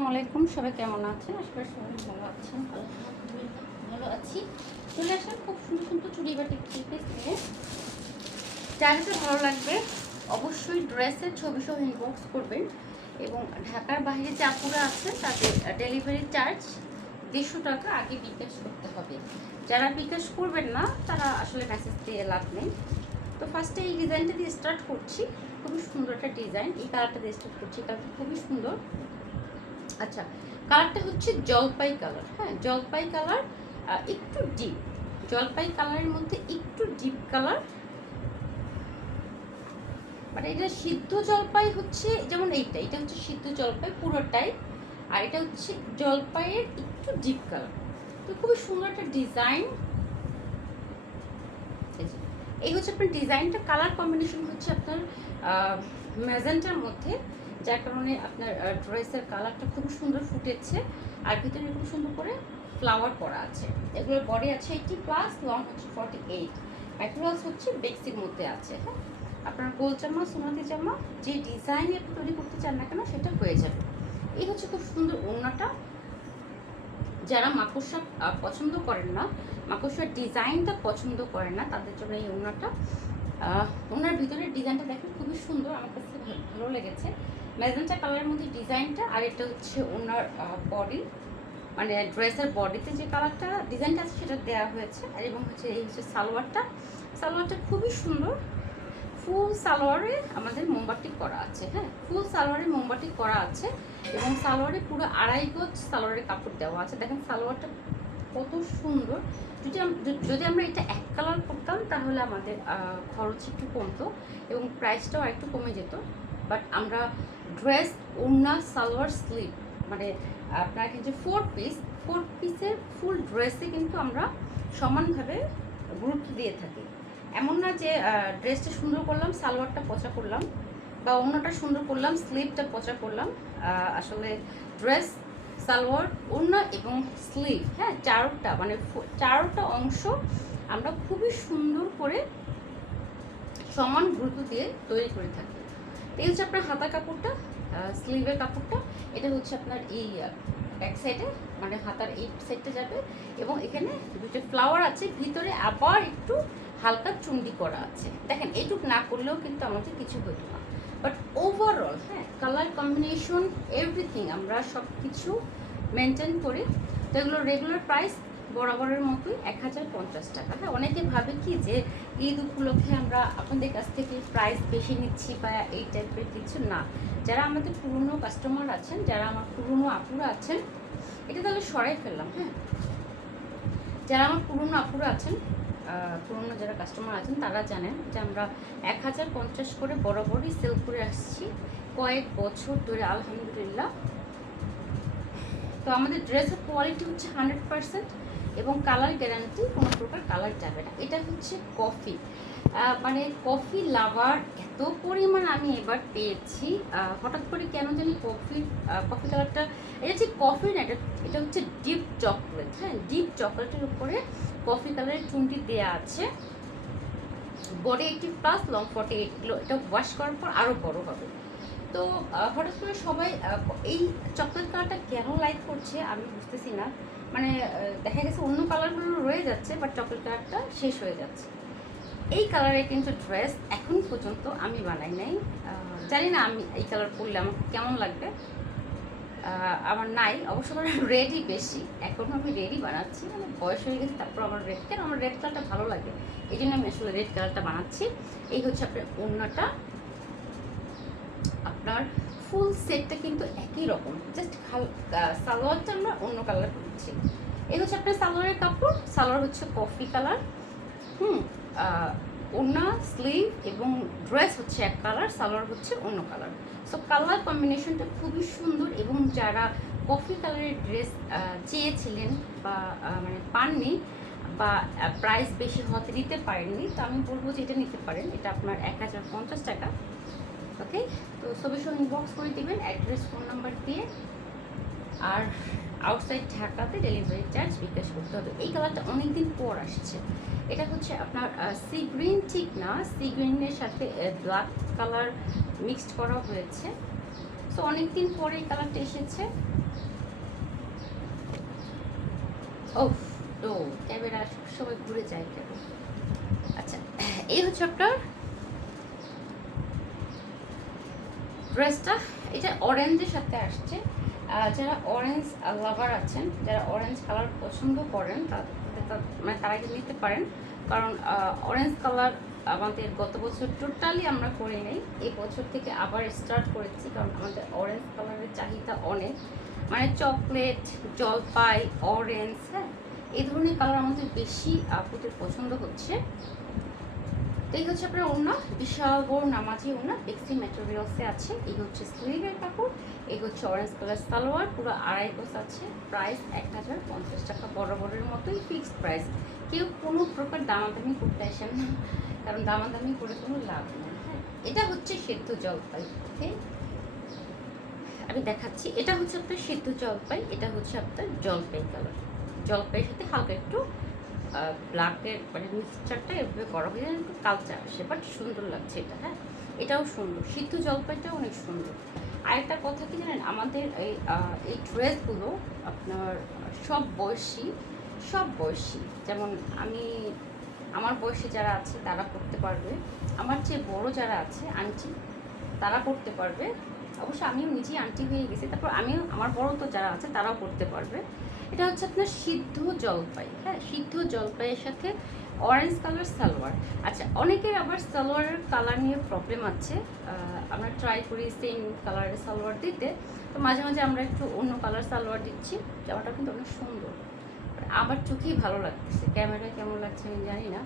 আসসালামু আলাইকুম, সবাই কেমন আছেন? আশা সবাই ভালো আছেন। ভালো আছি। চলে আসলাম খুব সুন্দর সুন্দর চুড়ি বাটি পিস নিয়ে যার ভালো লাগবে, অবশ্যই ড্রেসের ছবি সহ ইনবক্স করবেন এবং ঢাকার বাইরে যে আপুরা আছে, তাদের ডেলিভারি চার্জ দেড়শো টাকা আগে বিকাশ করতে হবে। যারা বিকাশ করবেন না, তারা আসলে মেসেজ দিয়ে লাভ নেই। তো ফার্স্টে এই ডিজাইনটা দিয়ে স্টার্ট করছি। খুবই সুন্দর একটা ডিজাইন এই কালারটা দিয়ে স্টার্ট করছি। কালারটা খুবই সুন্দর। আচ্ছা কালারটা হচ্ছে জলপাই কালার হ্যাঁ জলপাই কালার একটু ডিপ জলপাই কালারের মধ্যে একটু ডিপ কালার মানে এটা সিদ্ধ জলপাই হচ্ছে যেমন এইটা, এটা হচ্ছে সিদ্ধ জলপাই পুরোটাই, আর এটা হচ্ছে জলপাইয়ের একটু ডিপ কালার তো খুবই সুন্দর একটা ডিজাইন এই হচ্ছে আপনার ডিজাইনটা কালার কম্বিনেশন হচ্ছে আপনার ম্যাজেন্টার মধ্যে। যার কারণে আপনার ড্রেসের কালারটা খুব সুন্দর ফুটেছে। আর ভিতরে খুব সুন্দর করে ফ্লাওয়ার করা আছে। এগুলোর বডি আছে এইটি প্লাস লং হচ্ছে ফর্টি এইট ম্যাটেরিয়ালস হচ্ছে বেক্সির মধ্যে আছে হ্যাঁ? আপনার গোল জামা সোনাতি জামা, যে ডিজাইনে আপনি তৈরি করতে চান না কেন, সেটা হয়ে যাবে। এই হচ্ছে খুব সুন্দর ওড়নাটা। যারা মাকড়সা পছন্দ করেন না, মাকড়সার ডিজাইনটা পছন্দ করেন না, তাদের জন্য এই ওড়নাটা ওনার ভিতরের ডিজাইনটা দেখেন খুবই সুন্দর। আমার কাছে ভালো লেগেছে। ম্যাজেন্টা কালারের মধ্যে ডিজাইনটা আর এটা হচ্ছে ওনার বডি মানে ড্রেসের বডিতে যে কালারটা ডিজাইনটা আছে সেটা দেওয়া হয়েছে। আর এবং হচ্ছে এই হচ্ছে সালোয়ারটা। সালোয়ারটা খুবই সুন্দর। ফুল সালোয়ারে আমাদের মোমবাতি করা আছে হ্যাঁ? ফুল সালোয়ারে মোমবাতি করা আছে এবং সালোয়ারে পুরো আড়াই গজ সালোয়ারের কাপড় দেওয়া আছে। দেখেন সালোয়ারটা কত সুন্দর। যদি যদি আমরা এটা এক কালার করতাম তাহলে আমাদের খরচ একটু কমতো এবং প্রাইসটাও একটু কমে যেত। বাট আমরা ড্রেস ওড়না সালোয়ার স্লিপ মানে আপনার কিন্তু ফোর পিস ফোর পিসের ফুল ড্রেসে কিন্তু আমরা সমানভাবে গুরুত্ব দিয়ে থাকি। এমন না যে ড্রেসটা সুন্দর করলাম, সালোয়ারটা পচা করলাম, বা অন্যটা সুন্দর করলাম স্লিভটা পচা করলাম আসলে ড্রেস সালোয়ার ওড়না এবং স্লিভ হ্যাঁ চারোটা মানে চারোটা অংশ আমরা খুবই সুন্দর করে সমান গুরুত্ব দিয়ে তৈরি করে থাকি। এই হচ্ছে আপনার হাতা কাপড়টা স্লিভের কাপড়টা, এটা হচ্ছে আপনার এই ব্যাক সাইডে মানে হাতার এই সাইডটা যাবে এবং এখানে দুটো ফ্লাওয়ার আছে, ভিতরে আবার একটু হালকা চুন্ডি করা আছে। দেখেন, এইটুক না করলেও কিন্তু আমাদের কিছু হতো না। বাট ওভারঅল হ্যাঁ কালার কম্বিনেশন এভরিথিং আমরা সব কিছু মেনটেন করি, তো এগুলো রেগুলার প্রাইস বরাবরের মতোই এক হাজার পঞ্চাশ টাকা। হ্যাঁ অনেকে ভাবে কি যে ঈদ উপলক্ষে আমরা আপনাদের কাছ থেকে প্রাইস বেশি নিচ্ছি বা এই টাইপের কিছু না। যারা আমাদের পুরনো কাস্টমার আছেন, যারা আমার পুরনো আপুরা আছেন, এটা তাহলে সরাই ফেললাম হ্যাঁ। যারা আমার পুরনো আপুরা আছেন পুরনো যারা কাস্টমার আছেন, তারা জানেন যে আমরা এক হাজার পঞ্চাশ করে বরাবরই সেল করে আসছি কয়েক বছর ধরে, আলহামদুলিল্লাহ। তো আমাদের ড্রেসের কোয়ালিটি হচ্ছে হান্ড্রেড পার্সেন্ট এবং কালার গ্যারান্টি কোনো প্রকার কালার যাবে না। এটা হচ্ছে কফি মানে কফি লাভার এত পরিমাণ আমি এবার পেয়েছি। হঠাৎ করে কেন জানি কফির কফি কালারটা এটা ঠিক কফি না, এটা এটা হচ্ছে ডিপ চকলেট হ্যাঁ ডিপ চকলেটের উপরে কফি কালারের চুনটি দেওয়া আছে। Body eighty plus long forty eight kilo এটা ওয়াশ করার পর আরও বড় হবে। তো হঠাৎ করে সবাই এই চকলেট কালারটা কেন লাইক করছে আমি বুঝতেছি না। মানে দেখা গেছে অন্য কালারগুলো রয়ে যাচ্ছে বাট চকলেট কালারটা শেষ হয়ে যাচ্ছে। এই কালারের কিন্তু ড্রেস এখন পর্যন্ত আমি বানাই নাই। জানি না আমি এই কালার পরলে আমার কেমন লাগবে। আমার নাই, অবশ্য আমার রেডই বেশি। এখন আমি রেডই বানাচ্ছি মানে বয়স হয়ে গেছে, তারপর আমার রেড কেন আমার রেড কালারটা ভালো লাগে? এই জন্য আমি আসলে রেড কালারটা বানাচ্ছি। এই হচ্ছে আপনার অন্যটা আপনার ফুল সেটটা কিন্তু একই রকম জাস্ট সালোয়ারটা আমরা অন্য কালার করছি এই হচ্ছে আপনার সালোয়ারের কাপড়, সালোয়ার হচ্ছে কফি কালার হুম ওড়না স্লিভ এবং ড্রেস হচ্ছে এক কালার সালোয়ার হচ্ছে অন্য কালার সো কালার কম্বিনেশনটা খুবই সুন্দর এবং যারা কফি কালারের ড্রেস চেয়েছিলেন বা মানে পাননি বা প্রাইস বেশি হতে দিতে পারেননি, তো আমি বলব যে এটা নিতে পারেন। এটা আপনার এক হাজার পঞ্চাশ টাকা। ওকে? তো সবিশন ইনবক্স করে দেবেন অ্যাড্রেস ফোন নাম্বার দিয়ে। আর আউটসাইড ঢাকাতে ডেলিভারি চার্জ বিকাশ করতে হবে। এই কালারটা অনেকদিন পর আসছে। এটা হচ্ছে আপনার সি গ্রিন ঠিক না সি গ্রিনের সাথে ব্ল্যাক কালার মিক্সড করা হয়েছে। সো অনেকদিন পরে এই কালারটা এসেছে। ও তো ক্যামেরা সবসময় ঘুরে যায় কেন? আচ্ছা এই হচ্ছে আপনার ড্রেসটা এটা অরেঞ্জের সাথে আসছে। যারা অরেঞ্জ লাভার আছেন, যারা অরেঞ্জ কালার পছন্দ করেন তাদের মানে তারা নিতে পারেন। কারণ অরেঞ্জ কালার আমাদের গত বছর টোটালি আমরা করি নাই। এই বছর থেকে আবার স্টার্ট করেছি, কারণ আমাদের অরেঞ্জ কালারের চাহিদা অনেক। মানে চকলেট জলপাই অরেঞ্জ হ্যাঁ এই ধরনের কালার আমাদের বেশি আপুদের পছন্দ হচ্ছে। তো এই হচ্ছে আপনার ওড়না বিশাল বড় নামাজি ওড়না বেক্সি ম্যাটেরিয়ালসে আছে। এই হচ্ছে স্লিভের কাপড়, এই হচ্ছে অরেঞ্জ কালার সালোয়ার, পুরো আড়াই গোছ আছে। প্রাইস এক হাজার পঞ্চাশ টাকা বরাবরের মতোই ফিক্সড প্রাইস কেউ কোনো প্রকার দামাদামি করতে আসেন না, কারণ দামাদামি করে কোনো লাভ নেই। এটা হচ্ছে সেদ্ধ জলপাই, ওকে? আমি দেখাচ্ছি, এটা হচ্ছে আপনার সেদ্ধ জলপাই, এটা হচ্ছে আপনার জলপাই কালার জলপাইয়ের সাথে হালকা একটু ব্ল্যাকের মানে মিক্সচারটা এভাবে করা হয়ে যায় কালচার আসে বাট সুন্দর লাগছে এটা হ্যাঁ? এটাও সুন্দর, সিদ্ধ জলপাইটাও অনেক সুন্দর। আরেকটা কথা কি জানেন, আমাদের এই এই ড্রেসগুলো আপনার সব বয়সী সব বয়সী, যেমন আমি, আমার বয়সী যারা আছে তারা পড়তে পারবে, আমার চেয়ে বড় যারা আছে, আন্টি, তারা পড়তে পারবে, অবশ্য আমিও নিজেই আন্টি হয়ে গেছি, তারপর আমিও, আমার বড় তো যারা আছে তারাও পড়তে পারবে। এটা হচ্ছে আপনার সিদ্ধ জলপাই। হ্যাঁ সিদ্ধ জলপাইয়ের সাথে অরেঞ্জ কালার সালোয়ার। আচ্ছা অনেকের আবার সালোয়ারের কালার নিয়ে প্রবলেম আছে। আমরা ট্রাই করি সেম কালারের সালোয়ার দিতে। তো মাঝে মাঝে আমরা একটু অন্য কালার সালোয়ার দিচ্ছি। জামাটা কিন্তু অনেক সুন্দর। আমার চোখেই ভালো লাগতেছে। ক্যামেরা কেমন লাগছে আমি জানি না।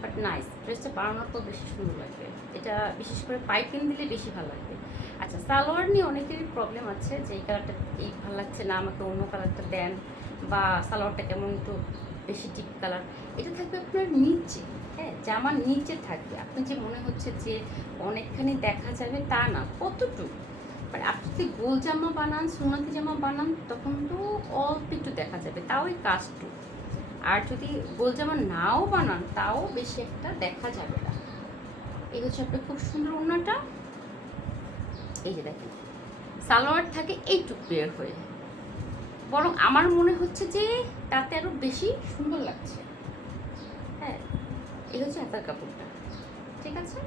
বাট নাইস ড্রেসটা বানানোর পর বেশি সুন্দর লাগবে। এটা বিশেষ করে পাইপিং দিলে বেশি ভালো লাগবে। আচ্ছা সালোয়ার নিয়ে অনেকেরই প্রবলেম আছে যে এই কালারটা এই ভালো লাগছে না, আমাকে অন্য কালারটা দেন বা সালোয়ারটা কেমন একটু বেশি ডিপ কালার এটা থাকবে আপনার নিচে হ্যাঁ জামার নিচে থাকবে। আপনি যে মনে হচ্ছে যে অনেকখানি দেখা যাবে তা না, কতটুকু? মানে আপনি যদি গোল জামা বানান সোনাতি জামা বানান, তখন তো অল্প একটু দেখা যাবে। তাও ওই কাজটু আর যদি গোল জামা নাও বানান, তাও বেশি একটা দেখা যাবে না। এই হচ্ছে আপনার খুব সুন্দর ওড়নাটা। এই যে দেখেন, সালোয়ার থাকে এইটুক বের হয়ে বরং আমার মনে হচ্ছে যে তাতে আরও বেশি সুন্দর লাগছে। হ্যাঁ এই হচ্ছে হাতার কাপড়টা। ঠিক আছে?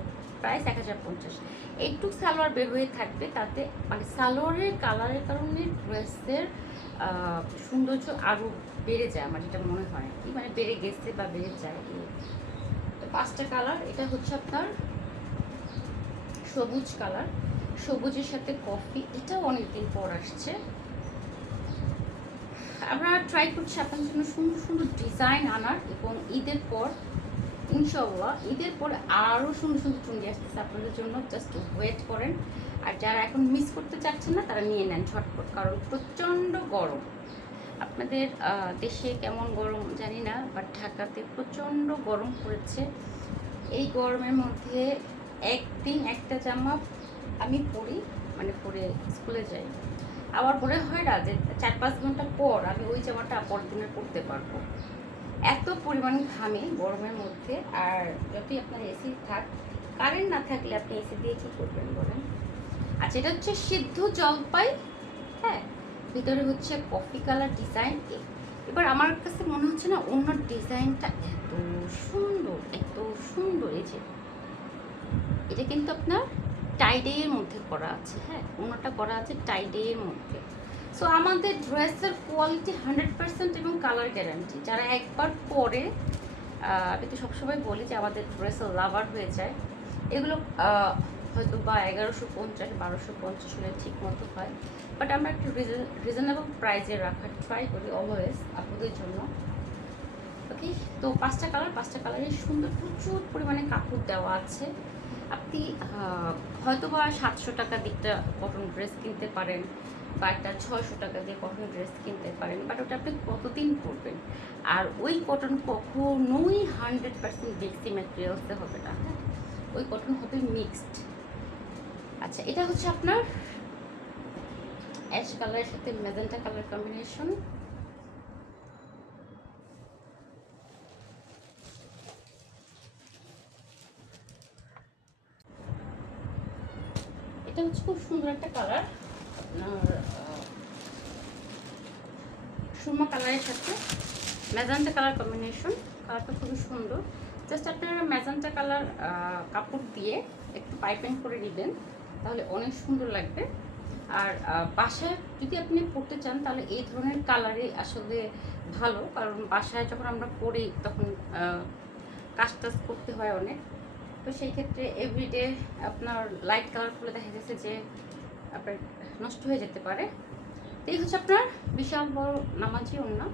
প্রাইস এক হাজার পঞ্চাশ। এইটুক সালোয়ার বের হয়ে থাকবে তাতে মানে সালোয়ারের, কালারের কারণে ড্রেসের সৌন্দর্য আরও বেড়ে যায় আমার যেটা মনে হয় কি। মানে বেড়ে গেছে বা বেড়ে যায় তো পাঁচটা কালার এটা হচ্ছে আপনার সবুজ কালার সবুজের সাথে কফি এটাও অনেকদিন পর আসছে। আমরা ট্রাই করছি আপনাদের জন্য সুন্দর সুন্দর ডিজাইন আনার এবং ঈদের পর ইনশাল্লাহ ঈদের পর আরও সুন্দর সুন্দর চুন্ডি আসতেছে আপনাদের জন্য জাস্ট ওয়েট করেন। আর যারা এখন মিস করতে চাচ্ছেন না, তারা নিয়ে নেন ঝটপট, কারণ প্রচণ্ড গরম। আপনাদের দেশে কেমন গরম জানি না বাট ঢাকাতে প্রচণ্ড গরম পড়েছে। এই গরমের মধ্যে একদিন একটা জামা আমি পরি মানে পরে স্কুলে যাই। আবার মনে হয় না যে চার পাঁচ ঘণ্টা পর আমি ওই জামাটা পরের দিনে পরতে পারব। এত পরিমাণ ঘামে গরমের মধ্যে, আর যতই আপনার এসি থাক কারেন্ট না থাকলে আপনি এসি দিয়ে কী করবেন বলেন? আচ্ছা এটা হচ্ছে সিদ্ধ জলপাই হ্যাঁ ভিতরে হচ্ছে কফি কালার ডিজাইন এবার আমার কাছে মনে হচ্ছে না অন্য ডিজাইনটা এত সুন্দর এত সুন্দর এই যে। এটা কিন্তু আপনার টাইডের মধ্যে করা আছে হ্যাঁ অন্যটা করা আছে টাইডের মধ্যে। সো আমাদের ড্রেসের কোয়ালিটি হান্ড্রেড পার্সেন্ট এবং কালার গ্যারান্টি যারা একবার পরে আমি তো সবসময় বলি যে আমাদের ড্রেসের লাভার হয়ে যায়। এগুলো হয়তো বা এগারোশো পঞ্চাশ, বারোশো পঞ্চাশ হলে ঠিক মতো হয়। বাট আমরা একটু রিজনেবল প্রাইসে রাখার ট্রাই করি অলওয়েজ আপনাদের জন্য। ওকে তো পাঁচটা কালার পাঁচটা কালারের সুন্দর প্রচুর পরিমাণে কাপড় দেওয়া আছে। আপনি হয়তো বা সাতশো টাকা দিকটা কটন ড্রেস কিনতে পারেন বা একটা ছয়শো টাকা দিয়ে কটন ড্রেস কিনতে পারেন বাট ওটা আপনি কতদিন পরবেন? আর ওই কটন কখনোই হান্ড্রেড পার্সেন্ট বেক্সি ম্যাটেরিয়ালসে হবে না। হ্যাঁ ওই কটন হবে মিক্সড আচ্ছা এটা হচ্ছে আপনার অ্যাশ কালারের সাথে মেজেন্টা কালার কম্বিনেশন এটা হচ্ছে খুব সুন্দর একটা কালার আপনার সুরমা কালারের সাথে ম্যাজেন্টা কালার কম্বিনেশন কালারটা খুবই সুন্দর। জাস্ট আপনারা ম্যাজেন্টা কালার কাপড় দিয়ে একটু পাইপিং করে নেবেন। তাহলে অনেক সুন্দর লাগবে। আর বাসায় যদি আপনি পরতে চান, তাহলে এই ধরনের কালারই আসলে ভালো। কারণ বাসায় যখন আমরা পরি তখন কাজ টাজ করতে হয় অনেক। তো সেই ক্ষেত্রে এভরিডে আপনার লাইট কালার করলে দেখা গেছে যে, আপনার নষ্ট হয়ে যেতে পারে। তো এই হচ্ছে আপনার বিশাল বড় নামাজি ওড়না।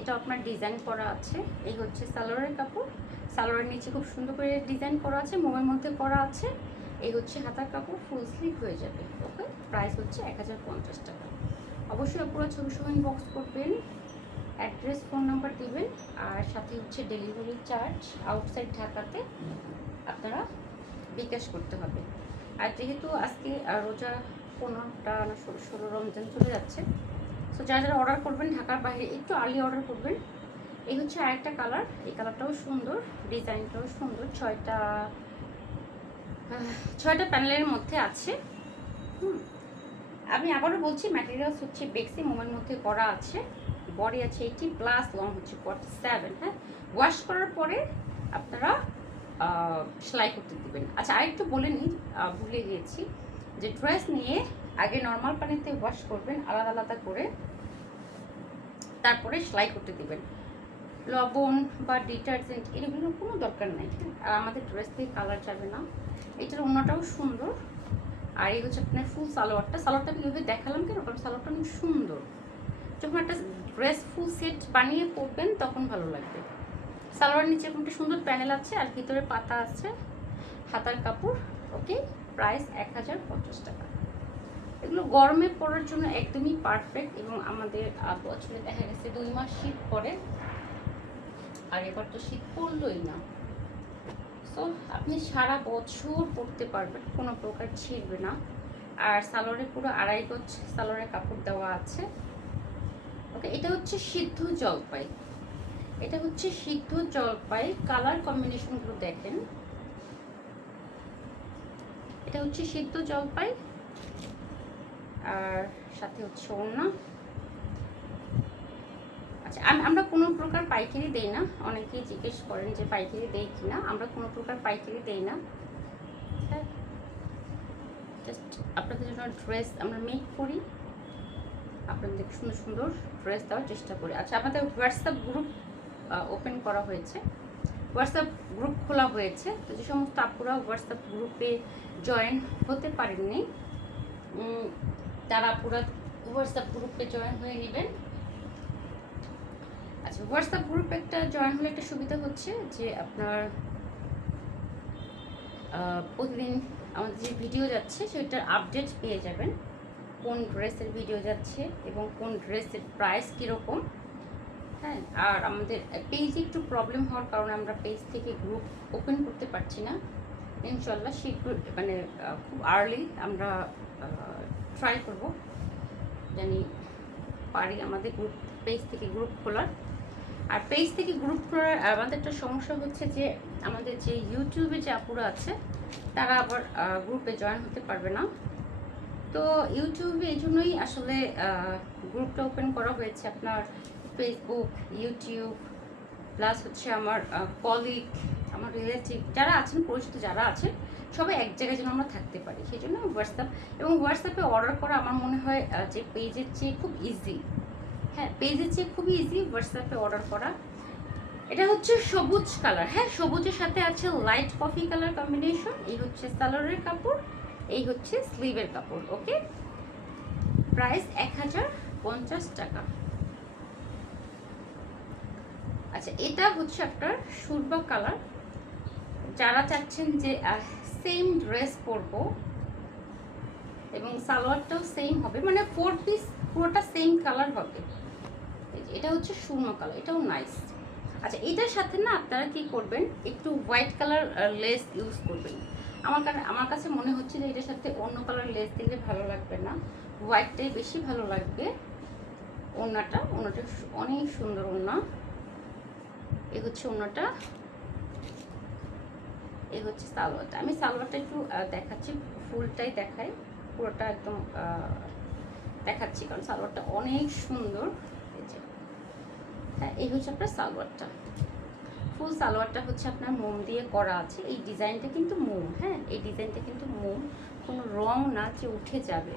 এটা আপনার ডিজাইন করা আছে। এই হচ্ছে সালোয়ারের কাপড়। সালোয়ারের নিচে খুব সুন্দর করে ডিজাইন করা আছে, মোমের মধ্যে করা আছে। এই হচ্ছে হাতার কাপড় ফুল স্লিভ হয়ে যাবে। ওকে প্রাইস হচ্ছে এক হাজার পঞ্চাশ টাকা। অবশ্যই পুরো ছবি সহ বক্স করবেন অ্যাড্রেস ফোন নাম্বার দিবেন, আর সাথে হচ্ছে ডেলিভারি চার্জ আউটসাইড ঢাকাতে আপনারা বিকাশ করতে হবে। আর যেহেতু আজকে রোজা পনেরোটা না, ষোলো ষোলো রমজান চলে যাচ্ছে সো যারা যারা অর্ডার করবেন ঢাকার বাইরে, একটু আর্লি অর্ডার করবেন। এই হচ্ছে আরেকটা কালার এই কালারটাও সুন্দর ডিজাইনটাও সুন্দর, ছয়টা ছয়টা প্যানেলের মধ্যে আছে। আমি আবারও বলছি ম্যাটেরিয়ালস হচ্ছে বেক্সি, মোমের মধ্যে করা আছে। বডি আছে এইটি প্লাস লং হচ্ছে ফর্টি সেভেন হ্যাঁ? ওয়াশ করার পরে আপনারা সেলাই করতে দেবেন। আচ্ছা আরেকটু বলে নিই ভুলে গিয়েছি যে ড্রেস নিয়ে আগে নর্মাল পানিতে ওয়াশ করবেন, আলাদা আলাদা করে তারপরে সেলাই করতে দিবেন। লবণ বা ডিটারজেন্ট এগুলো কোনো দরকার নাই? আর আমাদের ড্রেস থেকে কালার যাবে না। এটার অন্যটাও সুন্দর। আর এই হচ্ছে আপনার ফুল সালোয়ারটা। সালোয়ারটা আমি দেখালাম কেন? কারণ সালোয়ারটা অনেক সুন্দর। যখন একটা ড্রেস ফুল সেট বানিয়ে পরবেন, তখন ভালো লাগবে। সালোয়ার নিচে একটা সুন্দর প্যানেল আছে, আর ভিতরে পাতা আছে, হাতার কাপড়, ওকে? প্রাইস এক হাজার পঞ্চাশ টাকা। এগুলো গরমে পরার জন্য একদমই পারফেক্ট এবং আমাদের বছরে দেখা গেছে দুই মাস শীত পড়ে আর এবার তো শীত পড়লই না। সো আপনি সারা বছর পরতে পারবেন, কোনো প্রকার ছিঁড়বে না। আর সালোয়ারে পুরো আড়াই গজ সালোয়ারের কাপড় দেওয়া আছে। ওকে এটা হচ্ছে সিদ্ধ জলপাই। এটা হচ্ছে সিদ্ধ জলপাই কালার কম্বিনেশনগুলো দেখেন। এটা হচ্ছে সিদ্ধ জলপাই। আর সাথে হচ্ছে ওড়না। আচ্ছা আম- আমরা কোনো প্রকার পাইকারি দেই না। অনেকেই জিজ্ঞেস করেন যে পাইকারি দেই কি না আমরা কোনো প্রকার পাইকারি দেই না। জাস্ট আপনাদের জন্য ড্রেস আমরা মেক করি। আপনাদের সুন্দর সুন্দর ড্রেস দেওয়ার চেষ্টা করি। আচ্ছা আমাদের হোয়াটসঅ্যাপ গ্রুপ ওপেন করা হয়েছে। হোয়াটসঅ্যাপ গ্রুপ খোলা হয়েছে। তো যে সমস্ত আপুরা হোয়াটসঅ্যাপ গ্রুপে জয়েন হতে পারেননি তারা পুরো হোয়াটসঅ্যাপ গ্রুপে জয়েন হয়ে নেবেন। আচ্ছা হোয়াটসঅ্যাপ গ্রুপে একটা জয়েন হলে একটা সুবিধা হচ্ছে যে আপনার প্রতিদিন আমাদের যে ভিডিও যাচ্ছে সেটার আপডেট পেয়ে যাবেন। কোন ড্রেসের ভিডিও যাচ্ছে এবং কোন ড্রেসের প্রাইস কীরকম হ্যাঁ? আর আমাদের পেজে একটু প্রবলেম হওয়ার কারণে আমরা পেজ থেকে গ্রুপ ওপেন করতে পারছি না। ইনশাল্লাহ শীঘ্র মানে খুব আর্লি আমরা ট্রাই করব। জানি পারি আমাদের গ্রুপ পেজ থেকে গ্রুপ খোলার। আর পেজ থেকে গ্রুপ করার আমাদের একটা সমস্যা হচ্ছে যে আমাদের যে ইউটিউবে যে আপুরা আছে, তারা আবার গ্রুপে জয়েন হতে পারবে না। তো ইউটিউবে এই জন্যই আসলে গ্রুপটা ওপেন করা হয়েছে আপনার ফেসবুক ইউটিউব প্লাস হচ্ছে আমার কলিগ আমার রিলেটিভ যারা আছেন, পরিচিত যারা আছেন, সবাই এক জায়গায় যেন আমরা থাকতে পারি। সেই জন্য হোয়াটসঅ্যাপ এবং হোয়াটসঅ্যাপে অর্ডার করা আমার মনে হয় যে পেজের চেয়ে খুব ইজি হ্যাঁ পেজের চেয়ে খুবই ইজি হোয়াটসঅ্যাপে অর্ডার করা। এটা হচ্ছে সবুজ কালার হ্যাঁ সবুজের সাথে আছে লাইট কফি কালার কম্বিনেশন এই হচ্ছে সালোয়ারের কাপড়, এই হচ্ছে স্লিভের কাপড় ওকে প্রাইস এক হাজার পঞ্চাশ টাকা। আচ্ছা এটা হচ্ছে আপনার সুরবা কালার যারা চাচ্ছেন যে সেম ড্রেস পরবো, এবং সালোয়ারটাও সেম হবে মানে ফোর পিস পুরোটা সেম কালার হবে। এটা হচ্ছে সুরমা কালার এটাও নাইস আচ্ছা এটার সাথে না আপনারা কি করবেন, একটু হোয়াইট কালার লেস ইউজ করবেন। আমার কাছে আমার কাছে মনে হচ্ছে যে এটার সাথে অন্য কালার লেস দিলে ভালো লাগবে না। হোয়াইটটাই বেশি ভালো লাগবে। ওড়নাটা ওড়নাটা অনেক সুন্দর ওড়না। এ হচ্ছে ওড়নাটা। এই হচ্ছে সালোয়ারটা। আমি সালোয়ারটা একটু দেখাচ্ছি, ফুলটাই দেখাই। পুরোটা একদম দেখাচ্ছি, কারণ সালোয়ারটা অনেক সুন্দর। হ্যাঁ এই হচ্ছে আপনার সালোয়ারটা। ফুল সালোয়ারটা হচ্ছে আপনার মোম দিয়ে করা আছে। এই ডিজাইনটা কিন্তু মোম হ্যাঁ এই ডিজাইনটা কিন্তু মোম। কোনো রং না যে উঠে যাবে।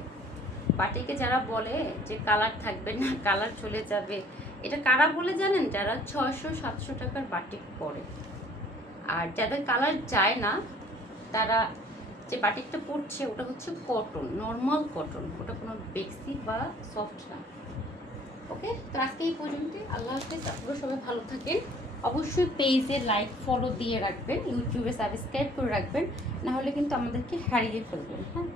বাটিকে যারা বলে যে কালার থাকবে না, কালার চলে যাবে, এটা কারা বলে জানেন? যারা ছয়শো, সাতশো টাকার বাটিক পরে। আর যাদের কালার যায় না, তারা যে বাটিকটা পড়ছে ওটা হচ্ছে কটন, নর্মাল কটন। ওটা কোনো বেক্সি বা সফট না। ওকে? তো আজকে এই পর্যন্ত আল্লাহ হাফেজ, আপনারা সবাই ভালো থাকেন। অবশ্যই পেজে লাইক ফলো দিয়ে রাখবেন, ইউটিউবে সাবস্ক্রাইব করে রাখবেন, নাহলে কিন্তু আমাদেরকে হারিয়ে ফেলবেন হ্যাঁ?